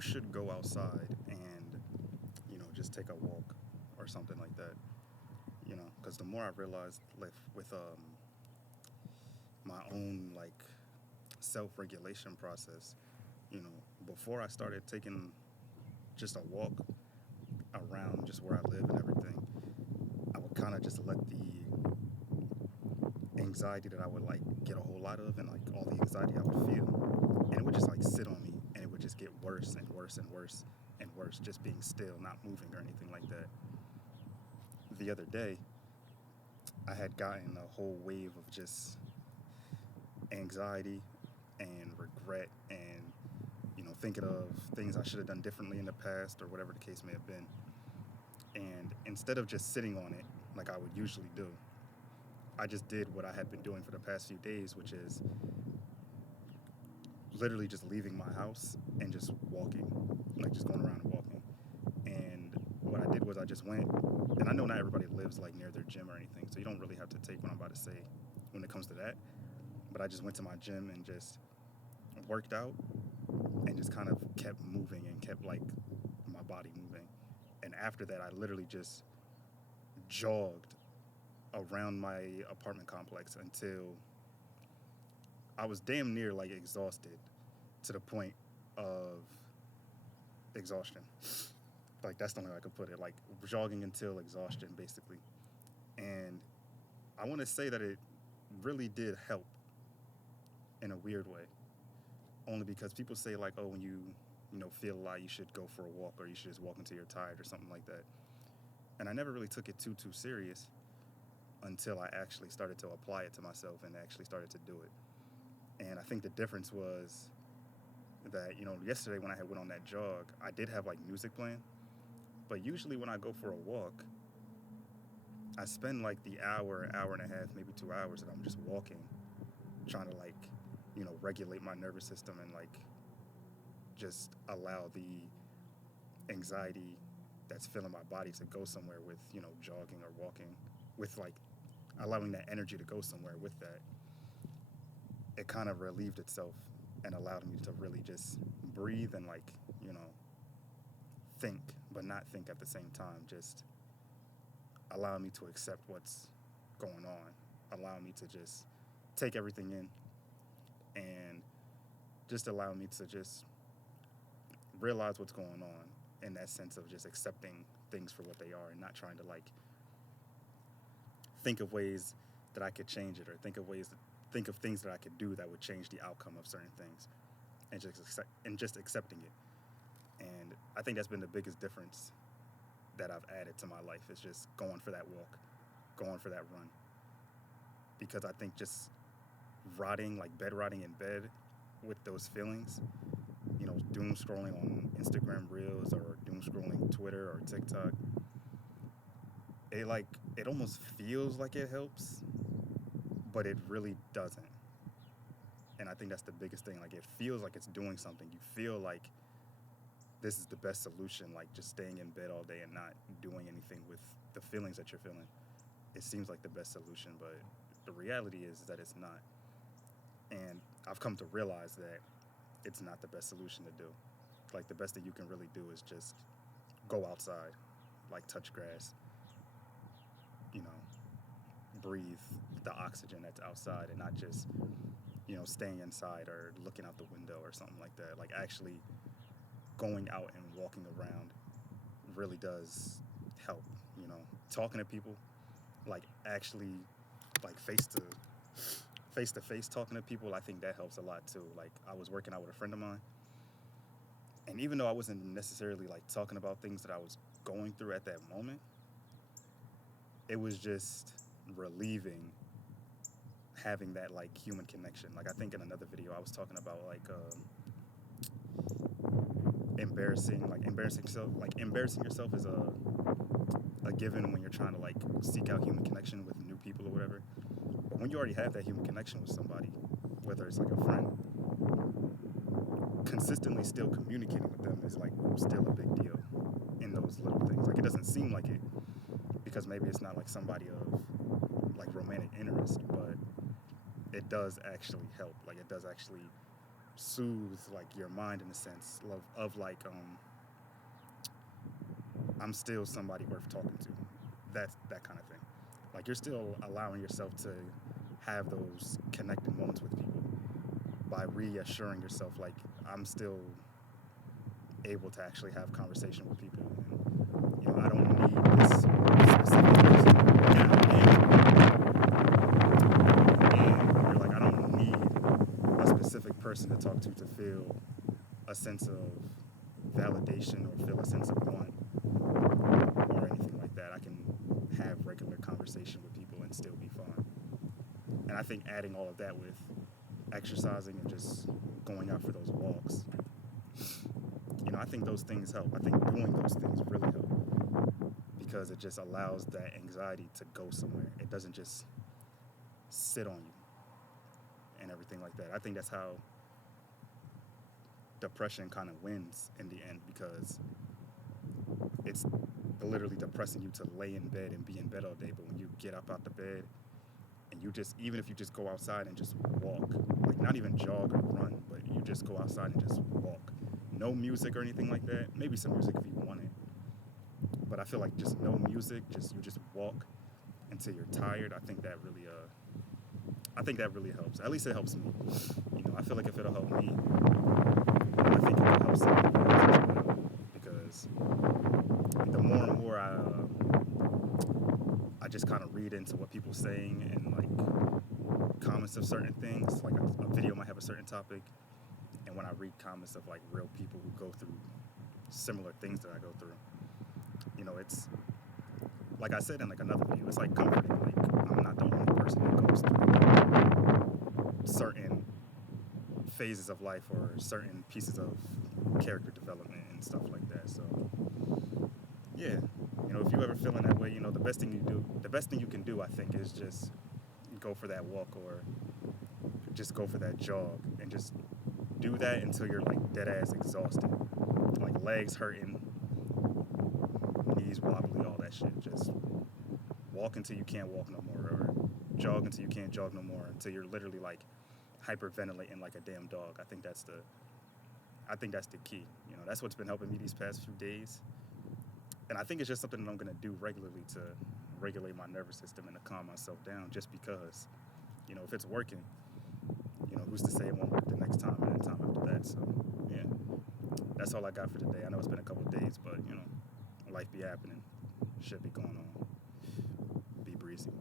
you should go outside and, just take a walk or something like that. Because the more I realized with my own like self-regulation process, before I started taking just a walk around just where I live and everything, I would kind of just let the anxiety that I would like get a whole lot of and like all the anxiety I would feel, and it would just like sit on me and it would just get worse and worse and worse and worse, just being still, not moving or anything like that. The other day, I had gotten a whole wave of just anxiety and regret and thinking of things I should have done differently in the past or whatever the case may have been. And instead of just sitting on it like I would usually do, I just did what I had been doing for the past few days, which is literally just leaving my house and just walking, like just going around and walking. And what I did was I just went, and I know not everybody lives like near their gym or anything, so you don't really have to take what I'm about to say when it comes to that. But I just went to my gym and just worked out and just kind of kept moving and kept like my body moving. And after that, I literally just jogged around my apartment complex until I was damn near like exhausted to the point of exhaustion. Like that's the only way I could put it. Like jogging until exhaustion, basically. And I want to say that it really did help in a weird way. Only because people say like, oh, when you feel a lot, you should go for a walk or you should just walk until you're tired or something like that. And I never really took it too serious until I actually started to apply it to myself and actually started to do it. And I think the difference was that yesterday when I had went on that jog, I did have like music playing. But usually when I go for a walk, I spend like the hour and a half, maybe 2 hours that I'm just walking, trying to like regulate my nervous system and like just allow the anxiety that's filling my body to go somewhere with jogging or walking, with like allowing that energy to go somewhere with that. It kind of relieved itself and allowed me to really just breathe and like think, but not think at the same time. Just allow me to accept what's going on, allow me to just take everything in, and just allow me to just realize what's going on in that sense of just accepting things for what they are and not trying to like think of ways that I could change it or think of things that I could do that would change the outcome of certain things, and just accepting it. And I think that's been the biggest difference that I've added to my life is just going for that walk, going for that run. Because I think just rotting, like bed rotting in bed with those feelings, doom scrolling on Instagram Reels or doom scrolling Twitter or TikTok, it almost feels like it helps, but it really doesn't. And I think that's the biggest thing. Like it feels like it's doing something. You feel like this is the best solution, like just staying in bed all day and not doing anything with the feelings that you're feeling. It seems like the best solution, but the reality is that it's not. And I've come to realize that it's not the best solution to do. Like the best that you can really do is just go outside, like touch grass, you know, breathe the oxygen that's outside and not just, staying inside or looking out the window or something like that. Like actually going out and walking around really does help, talking to people, like actually like face to face talking to people, I think that helps a lot too. Like I was working out with a friend of mine, and even though I wasn't necessarily like talking about things that I was going through at that moment, it was just relieving having that like human connection. Like I think in another video I was talking about like embarrassing yourself is a given when you're trying to like seek out human connection with new people or whatever. But when you already have that human connection with somebody, whether it's like a friend, consistently still communicating with them is like still a big deal in those little things. Like it doesn't seem like it because maybe it's not like somebody of like romantic interest, but it does actually help. Like it does actually soothe like your mind in a sense of like I'm still somebody worth talking to. That's that kind of thing. Like you're still allowing yourself to have those connected moments with people by reassuring yourself like I'm still able to actually have conversation with people. And, I don't need this specific person. And you're like, I don't need a specific person to talk to feel a sense of validation or feel a sense of want or anything like that. I can have regular conversation with people and still be fine. And I think adding all of that with exercising and just going out for those walks, I think those things help. I think doing those things really help because it just allows that anxiety to go somewhere. It doesn't just sit on you and everything like that. I think that's how depression kind of wins in the end because it's literally depressing you to lay in bed and be in bed all day. But when you get up out the bed and you just, even if you just go outside and just walk, like not even jog or run, but you just go outside and just walk. No music or anything like that. Maybe some music if you want it. But I feel like just no music, you just walk until you're tired. I think that really helps. At least it helps me. I feel like if it'll help me, I think it will help somebody else as well. Because the more and more I just kind of read into what people are saying and like comments of certain things. Like a video might have a certain topic, and when I read comments of like real people who go through similar things that I go through, it's like I said in like another video, it's like comforting. Like I'm not the only person that goes through certain phases of life or certain pieces of character development and stuff like that. So yeah, if you ever feeling that way, the best thing you can do, I think, is just go for that walk or just go for that jog and just do that until you're like dead ass exhausted, like legs hurting, knees wobbly, all that shit. Just walk until you can't walk no more, or jog until you can't jog no more, until you're literally like hyperventilating like a damn dog. I think that's the key. That's what's been helping me these past few days, and I think it's just something that I'm gonna do regularly to regulate my nervous system and to calm myself down. Just because, if it's working, who's to say it won't work the next time and the time after that? So yeah, that's all I got for today. I know it's been a couple of days, but life be happening, shit be going on. Be breezy.